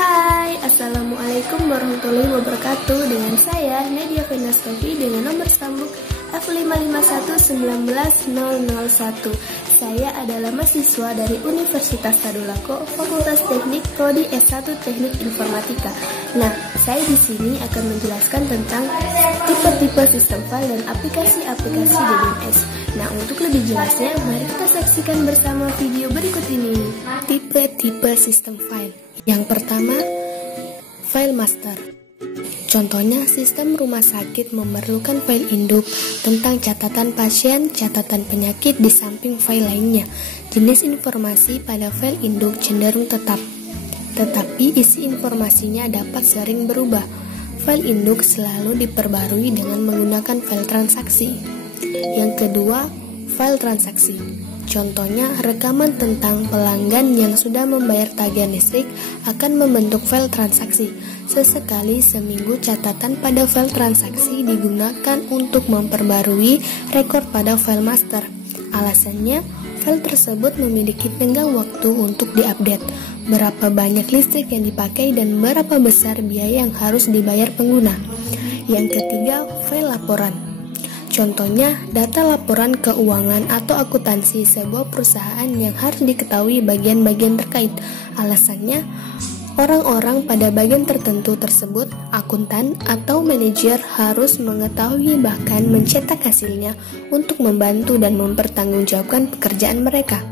Hai, Assalamualaikum warahmatullahi wabarakatuh. Dengan saya, Nadia Venastovi dengan nomor sambung F551910001. Saya adalah mahasiswa dari Universitas Tadulako, Fakultas Teknik, Prodi S1 Teknik Informatika. Nah, saya di sini akan menjelaskan tentang tipe-tipe sistem file dan aplikasi-aplikasi DBMS. Nah, untuk lebih jelasnya, mari kita saksikan bersama video berikut ini. Tipe-tipe sistem file. Yang pertama, file master. Contohnya, sistem rumah sakit memerlukan file induk tentang catatan pasien, catatan penyakit di samping file lainnya. Jenis informasi pada file induk cenderung tetap, tetapi isi informasinya dapat sering berubah. File induk selalu diperbarui dengan menggunakan file transaksi. Yang kedua, file transaksi. Contohnya, rekaman tentang pelanggan yang sudah membayar tagihan listrik akan membentuk file transaksi. Sesekali seminggu catatan pada file transaksi digunakan untuk memperbarui rekor pada file master. Alasannya, file tersebut memiliki tenggang waktu untuk diupdate, berapa banyak listrik yang dipakai dan berapa besar biaya yang harus dibayar pengguna. Yang ketiga, file laporan. Contohnya, data laporan keuangan atau akuntansi sebuah perusahaan yang harus diketahui bagian-bagian terkait. Alasannya, orang-orang pada bagian tertentu tersebut, akuntan atau manajer harus mengetahui bahkan mencetak hasilnya untuk membantu dan mempertanggungjawabkan pekerjaan mereka.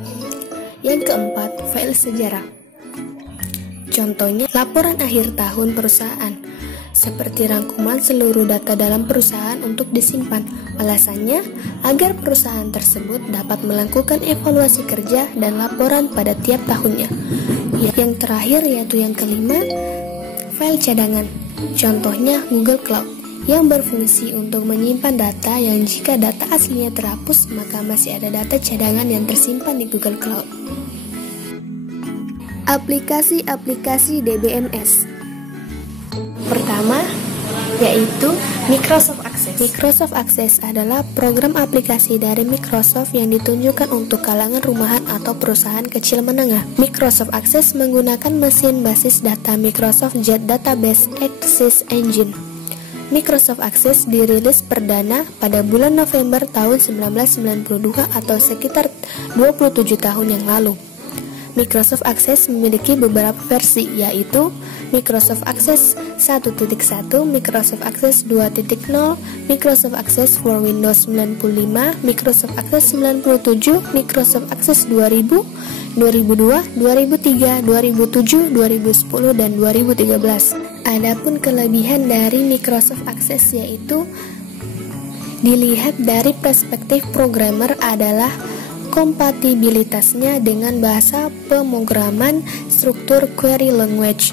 Yang keempat, file sejarah. Contohnya, laporan akhir tahun perusahaan, seperti rangkuman seluruh data dalam perusahaan untuk disimpan. Alasannya, agar perusahaan tersebut dapat melakukan evaluasi kerja dan laporan pada tiap tahunnya. Yang terakhir yaitu yang kelima, file cadangan. Contohnya Google Cloud, yang berfungsi untuk menyimpan data yang jika data aslinya terhapus, maka masih ada data cadangan yang tersimpan di Google Cloud. Aplikasi-aplikasi DBMS. Pertama, yaitu Microsoft Access. Microsoft Access adalah program aplikasi dari Microsoft yang ditunjukkan untuk kalangan rumahan atau perusahaan kecil menengah. Microsoft Access menggunakan mesin basis data Microsoft Jet Database Access Engine. Microsoft Access dirilis perdana pada bulan November tahun 1992 atau sekitar 27 tahun yang lalu. Microsoft Access memiliki beberapa versi, yaitu Microsoft Access 1.1, Microsoft Access 2.0, Microsoft Access for Windows 95, Microsoft Access 97, Microsoft Access 2000, 2002, 2003, 2007, 2010, dan 2013. Adapun kelebihan dari Microsoft Access yaitu dilihat dari perspektif programmer adalah kompatibilitasnya dengan bahasa pemrograman struktur query language.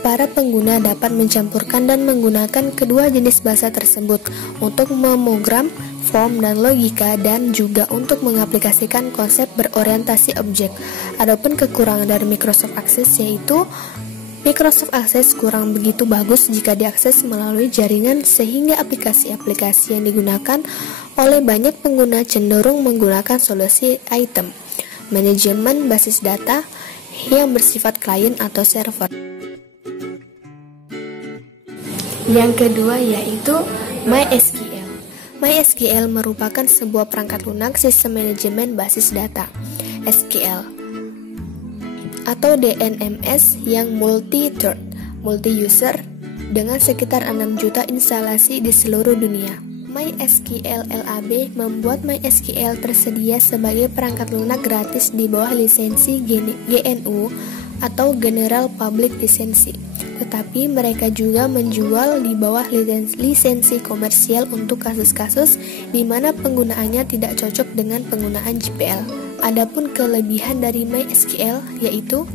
Para pengguna dapat mencampurkan dan menggunakan kedua jenis bahasa tersebut untuk memogram form dan logika, dan juga untuk mengaplikasikan konsep berorientasi objek. Adapun kekurangan dari Microsoft Access yaitu Microsoft Access kurang begitu bagus jika diakses melalui jaringan, sehingga aplikasi-aplikasi yang digunakan oleh banyak pengguna cenderung menggunakan solusi item, manajemen basis data yang bersifat klien atau server. Yang kedua yaitu MySQL. MySQL merupakan sebuah perangkat lunak sistem manajemen basis data SQL atau DNMS yang multi-thread, multi-user dengan sekitar 6 juta instalasi di seluruh dunia. MySQL Lab membuat MySQL tersedia sebagai perangkat lunak gratis di bawah lisensi GNU atau General Public Lisensi. Tetapi mereka juga menjual di bawah lisensi komersial untuk kasus-kasus di mana penggunaannya tidak cocok dengan penggunaan GPL. Adapun kelebihan dari MySQL yaitu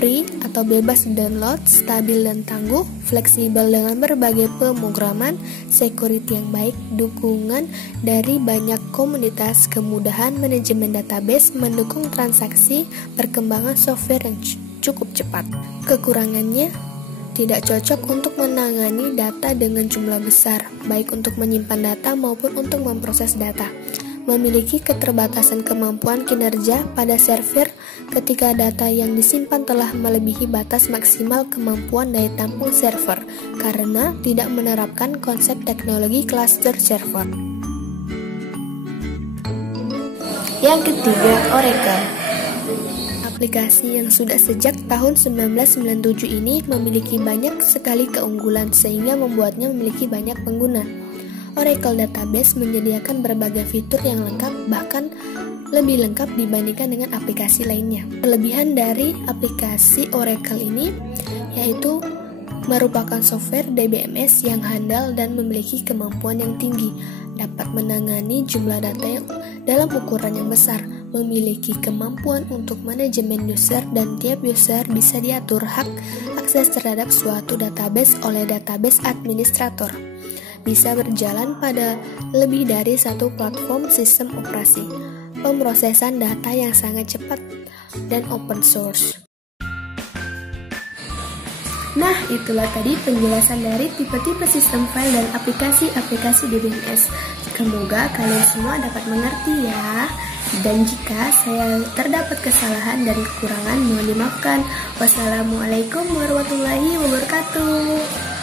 free atau bebas download, stabil dan tangguh, fleksibel dengan berbagai pemrograman, security yang baik, dukungan dari banyak komunitas, kemudahan manajemen database, mendukung transaksi, perkembangan software yang cukup cepat. Kekurangannya, tidak cocok untuk menangani data dengan jumlah besar, baik untuk menyimpan data maupun untuk memproses data. memiliki keterbatasan kemampuan kinerja pada server ketika data yang disimpan telah melebihi batas maksimal kemampuan daya tampung server karena tidak menerapkan konsep teknologi cluster server. Yang ketiga, Oracle. Aplikasi yang sudah sejak tahun 1997 ini memiliki banyak sekali keunggulan sehingga membuatnya memiliki banyak pengguna. Oracle Database menyediakan berbagai fitur yang lengkap, bahkan lebih lengkap dibandingkan dengan aplikasi lainnya. Kelebihan dari aplikasi Oracle ini yaitu merupakan software DBMS yang handal dan memiliki kemampuan yang tinggi, dapat menangani jumlah data yang dalam ukuran yang besar, memiliki kemampuan untuk manajemen user dan tiap user bisa diatur hak akses terhadap suatu database oleh database administrator. Bisa berjalan pada lebih dari satu platform sistem operasi, pemrosesan data yang sangat cepat, dan open source. Nah, itulah tadi penjelasan dari tipe-tipe sistem file dan aplikasi-aplikasi DBMS. Semoga kalian semua dapat mengerti ya. Dan jika saya terdapat kesalahan dan kekurangan, mohon dimaafkan. Wassalamualaikum warahmatullahi wabarakatuh.